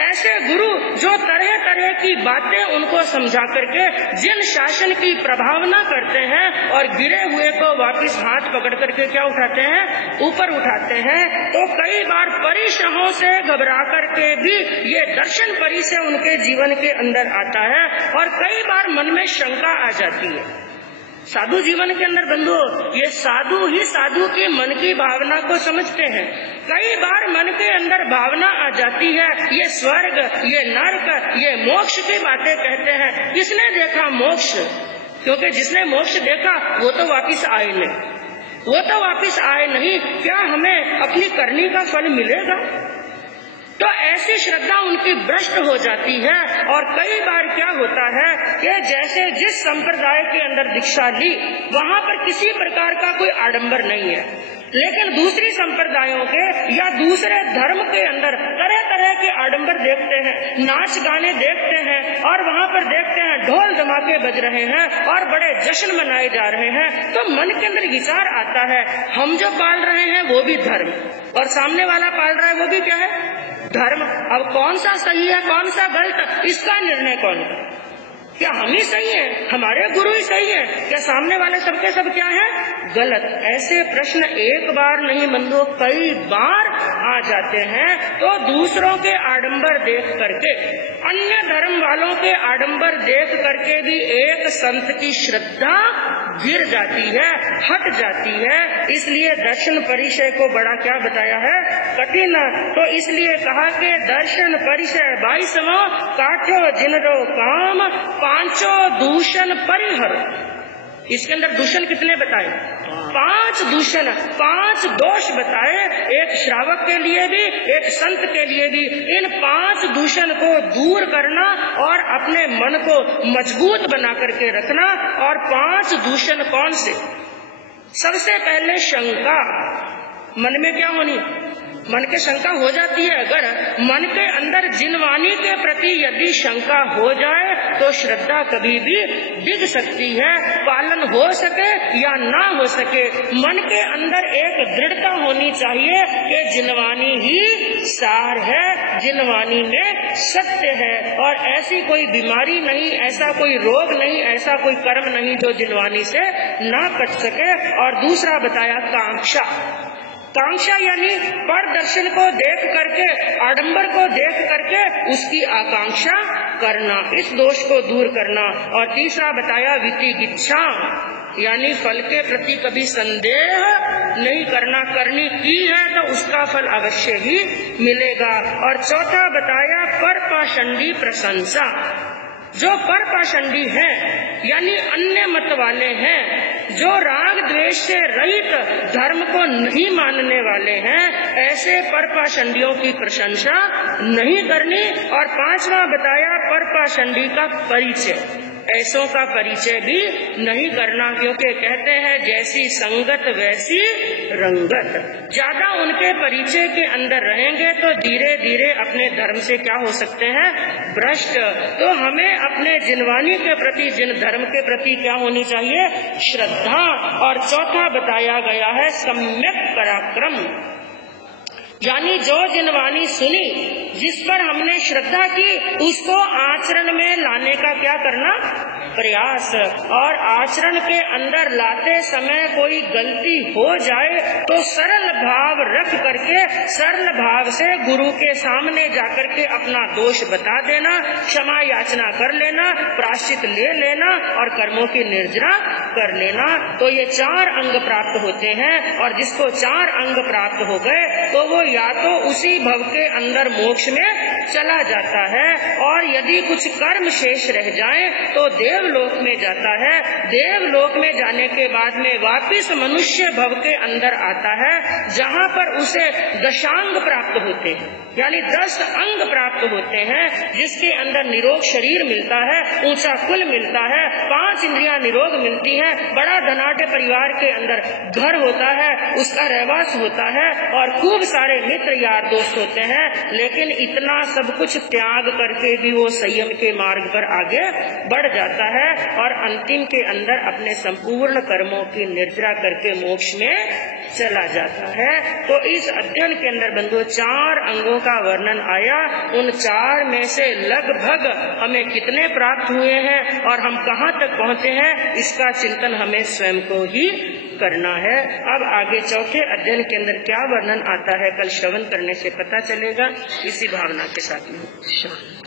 ऐसे गुरु जो तरह तरह की बातें उनको समझा करके जिन शासन की प्रभावना करते हैं और गिरे हुए को वापस हाथ पकड़ करके क्या उठाते हैं? ऊपर उठाते हैं। तो कई बार परिश्रमों से घबरा करके भी ये दर्शन परिचय उनके जीवन के अंदर आता है और कई बार मन में शंका आ जाती है। साधु जीवन के अंदर बंधु, ये साधु ही साधु की मन की भावना को समझते हैं। कई बार मन के अंदर भावना आ जाती है, ये स्वर्ग, ये नरक, ये मोक्ष की बातें कहते हैं। किसने देखा मोक्ष? क्योंकि जिसने मोक्ष देखा वो तो वापिस आए नहीं, वो तो वापिस आए नहीं। क्या हमें अपनी करनी का फल मिलेगा? तो ऐसी श्रद्धा उनकी भ्रष्ट हो जाती है और कई बार क्या होता है कि जैसे जिस संप्रदाय के अंदर दीक्षा ली वहाँ पर किसी प्रकार का कोई आडंबर नहीं है, लेकिन दूसरी संप्रदायों के या दूसरे धर्म के अंदर तरह तरह के आडंबर देखते हैं, नाच गाने देखते हैं और वहाँ पर देखते हैं ढोल धमाके बज रहे हैं और बड़े जश्न मनाए जा रहे हैं। तो मन के अंदर विचार आता है, हम जो पाल रहे हैं वो भी धर्म और सामने वाला पाल रहा है वो भी क्या है? धर्म। अब कौन सा सही है कौन सा गलत, इसका निर्णय कौन है? क्या हम ही सही हैं? हमारे गुरु ही सही है? क्या सामने वाले सबके सब क्या है? गलत। ऐसे प्रश्न एक बार नहीं बंधु कई बार आ जाते हैं। तो दूसरों के आडंबर देख करके, अन्य धर्म वालों के आडंबर देख करके भी एक संत की श्रद्धा गिर जाती है, हट जाती है। इसलिए दर्शन परिचय को बड़ा क्या बताया है? कठिन। तो इसलिए कहा कि दर्शन परिचय 22वां काठो जिनरो काम पांचों दूषण परिहर। इसके अंदर दूषण कितने बताए? 5 दूषण, 5 दोष बताए, एक श्रावक के लिए भी एक संत के लिए भी। इन 5 दूषण को दूर करना और अपने मन को मजबूत बना करके रखना। और 5 दूषण कौन से? सबसे पहले शंका। मन में क्या होनी? मन के शंका हो जाती है। अगर मन के अंदर जिनवानी के प्रति यदि शंका हो जाए तो श्रद्धा कभी भी डिग सकती है, पालन हो सके या ना हो सके। मन के अंदर एक दृढ़ता होनी चाहिए कि जिनवानी ही सार है, जिनवानी में सत्य है और ऐसी कोई बीमारी नहीं, ऐसा कोई रोग नहीं, ऐसा कोई कर्म नहीं जो जिनवानी से ना कट सके। और दूसरा बताया कांक्षा। कांक्षा यानी पर दर्शन को देख करके, आडंबर को देख करके उसकी आकांक्षा करना, इस दोष को दूर करना। और तीसरा बताया वितिगिच्छा यानी फल के प्रति कभी संदेह नहीं करना, करनी की है तो उसका फल अवश्य ही मिलेगा। और चौथा बताया परपाषंडी प्रशंसा। जो परपाषंडी हैं यानी अन्य मत वाले हैं, जो राग द्वेष से रहित धर्म को नहीं मानने वाले हैं, ऐसे परपाषंडियों की प्रशंसा नहीं करनी। और 5वां बताया परपाषंडी का परिचय। ऐसों का परिचय भी नहीं करना, क्योंकि कहते हैं जैसी संगत वैसी रंगत। ज्यादा उनके परिचय के अंदर रहेंगे तो धीरे धीरे अपने धर्म से क्या हो सकते हैं, भ्रष्ट। तो हमें अपने जिनवानी के प्रति, जिन धर्म के प्रति क्या होनी चाहिए, श्रद्धा। और चौथा बताया गया है सम्यक पराक्रम, यानी जो जिनवानी सुनी, जिस पर हमने श्रद्धा की, उसको आचरण में लाने का क्या करना, प्रयास। और आचरण के अंदर लाते समय कोई गलती हो जाए तो सरल भाव रख करके, सरल भाव से गुरु के सामने जाकर के अपना दोष बता देना, क्षमा याचना कर लेना, प्रायश्चित ले लेना और कर्मों की निर्जरा कर लेना। तो ये 4 अंग प्राप्त होते हैं, और जिसको 4 अंग प्राप्त हो गए तो वो या तो उसी भव के अंदर मोक्ष में चला जाता है, और यदि कुछ कर्म शेष रह जाए तो देवलोक में जाता है। देवलोक में जाने के बाद में वापिस मनुष्य भव के अंदर आता है, जहाँ पर उसे दशांग प्राप्त होते हैं, यानी 10 अंग प्राप्त होते हैं, जिसके अंदर निरोग शरीर मिलता है, ऊंचा कुल मिलता है, 5 इंद्रियां निरोग मिलती हैं, बड़ा धनाढ्य परिवार के अंदर घर होता है, उसका रहवास होता है, और खूब सारे मित्र यार दोस्त होते हैं। लेकिन इतना सब कुछ त्याग करके भी वो संयम के मार्ग पर आगे बढ़ जाता है, और अंतिम के अंदर अपने संपूर्ण कर्मों की निर्जरा करके मोक्ष में चला जाता है। तो इस अध्ययन के अंदर बंधुओं 4 अंगों का वर्णन आया। उन 4 में से लगभग हमें कितने प्राप्त हुए हैं और हम कहाँ तक पहुँचे हैं, इसका चिंतन हमें स्वयं को ही करना है। अब आगे चौथे अध्ययन के अंदर क्या वर्णन आता है, कल श्रवण करने से पता चलेगा। इसी भावना के साथ में शांति।